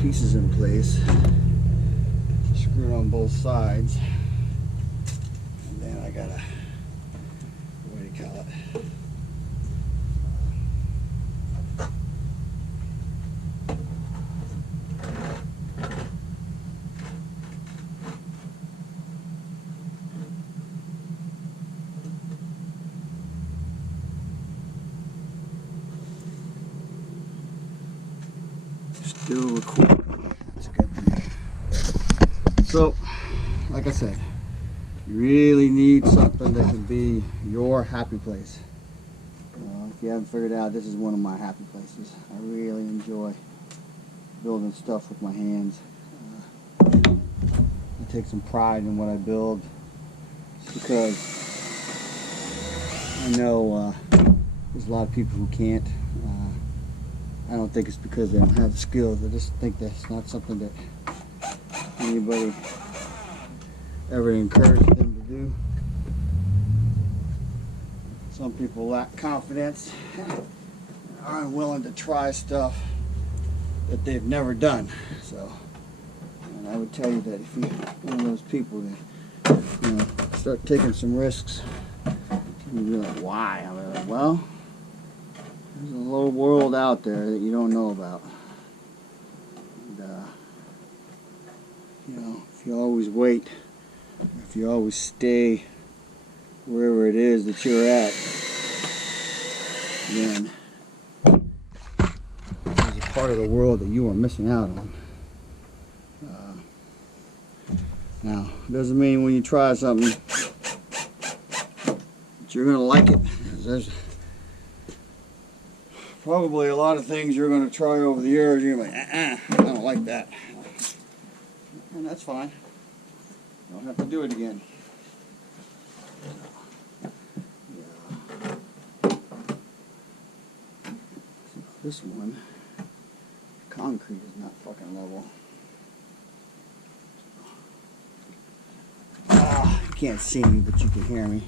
pieces in place, screwed on both sides, and then I gotta, what do you call it? Still recording. That's a good thing. So, like I said, you really need something that can be your happy place. If you haven't figured out, this is one of my happy places. I really enjoy building stuff with my hands. I take some pride in what I build because I know there's a lot of people who can't. I don't think it's because they don't have the skills. I just think that's not something that anybody ever encouraged them to do. Some people lack confidence, are unwilling to try stuff that they've never done. So, and I would tell you that if you're one of those people that start taking some risks, you'd be like, why? I'm like, well, there's a little world out there that you don't know about. And, if you always wait, if you always stay wherever it is that you're at, then there's a part of the world that you are missing out on. Now, it doesn't mean when you try something that you're going to like it. There's probably a lot of things you're going to try over the years. You're going to be like, I don't like that. And that's fine. You don't have to do it again. This one, concrete is not fucking level. You can't see me, but you can hear me.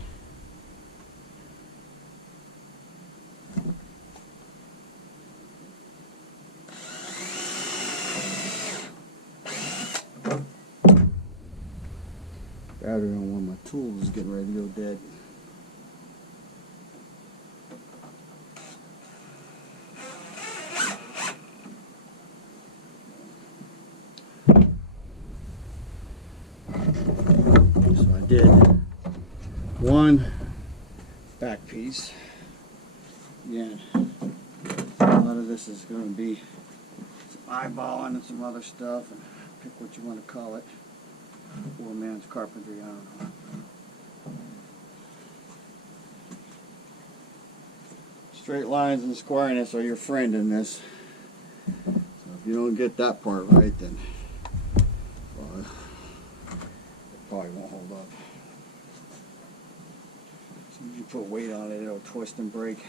Battery on one of my tools is getting ready to go dead. So I did one back piece. Again, a lot of this is going to be some eyeballing and some other stuff, and pick what you want to call it. Poor man's carpentry, I don't know. Straight lines and squareness are your friend in this. So if you don't get that part right, then well, it probably won't hold up. As soon as you put weight on it, it'll twist and break.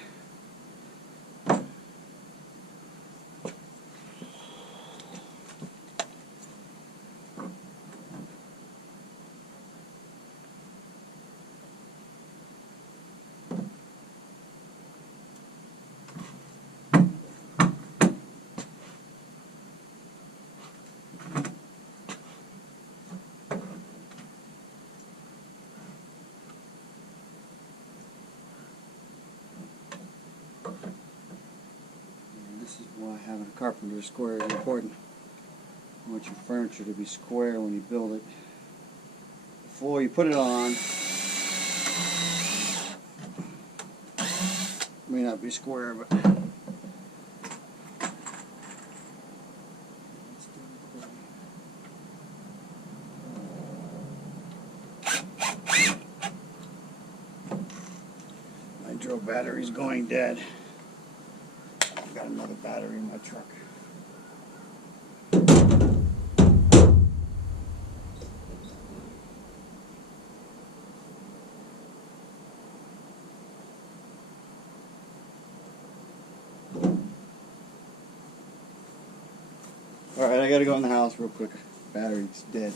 This is why having a carpenter square is important. You want your furniture to be square when you build it. Before you put it on, may not be square, but my drill battery's going dead. I've got another battery in my truck. Alright, I gotta go in the house real quick. Battery's dead.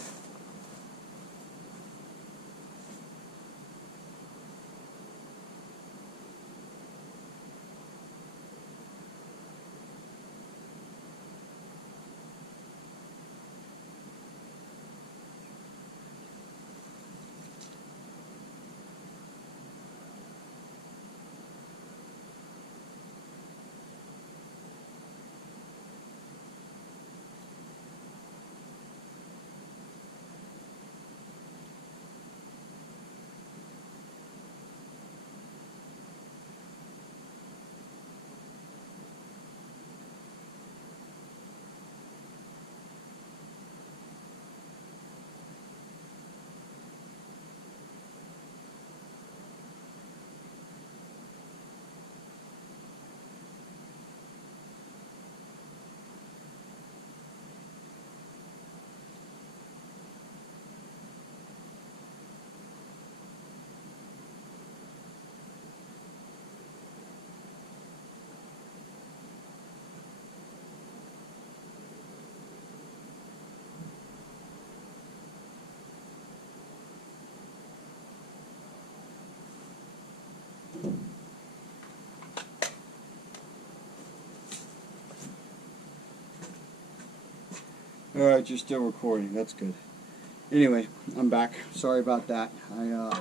Alright, you're still recording. That's good. Anyway, I'm back. Sorry about that. I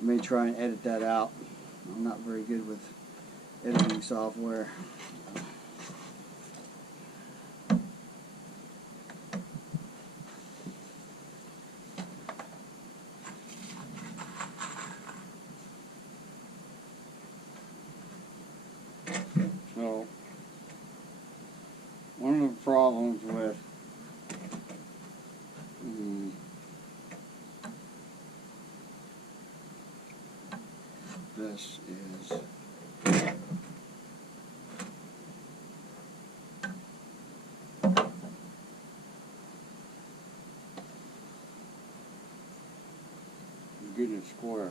may try and edit that out. I'm not very good with editing software. So, one of the problems with this is getting it square.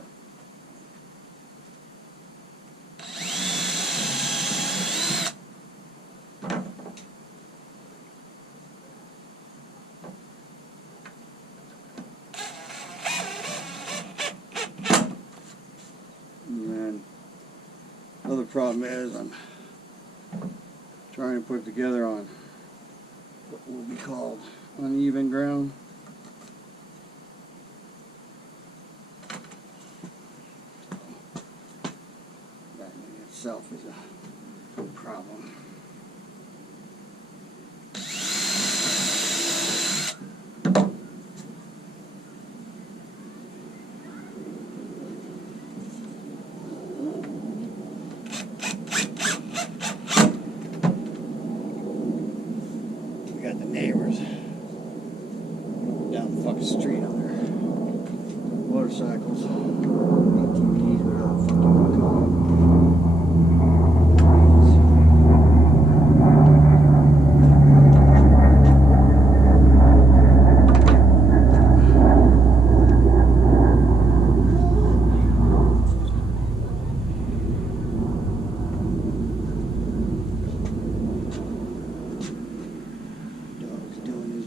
Another problem is I'm trying to put it together on what will be called uneven ground. That in itself is a problem. Got the neighbors down the fucking street on their motorcycles, ATVs, whatever the fuck you want to call them.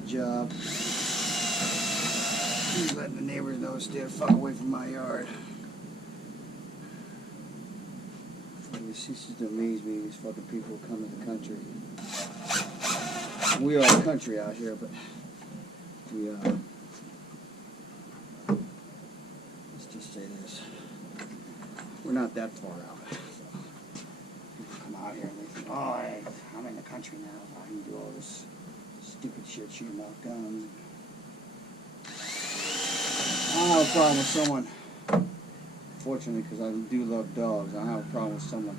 Job. He's letting the neighbors know to stay the fuck away from my yard. It ceases to amaze me, these fucking people who come to the country. We are a country out here, but we let's just say this. We're not that far out. So people come out here and they think, oh, hey, I'm in the country now. I can do all this stupid shit, shooting off guns. I don't have a problem with someone, fortunately, because I do love dogs. I don't have a problem with someone.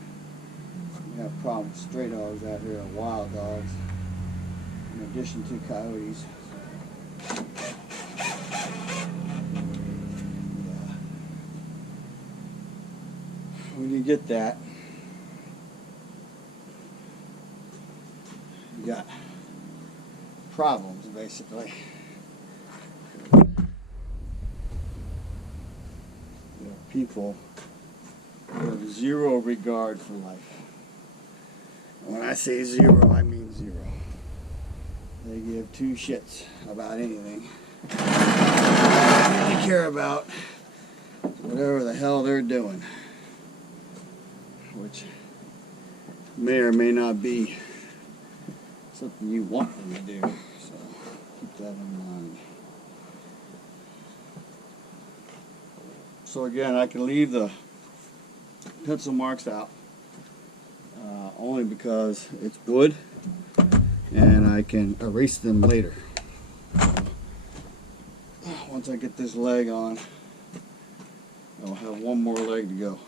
We have a problem with stray dogs out here, or wild dogs, in addition to coyotes. Yeah. When you get that, you got problems, basically. There are people who have zero regard for life. And when I say zero, I mean zero. They give two shits about anything. All they care about whatever the hell they're doing, which may or may not be something you want them to do. So keep that in mind. So again, I can leave the pencil marks out only because it's wood and I can erase them later. Once I get this leg on, I'll have one more leg to go.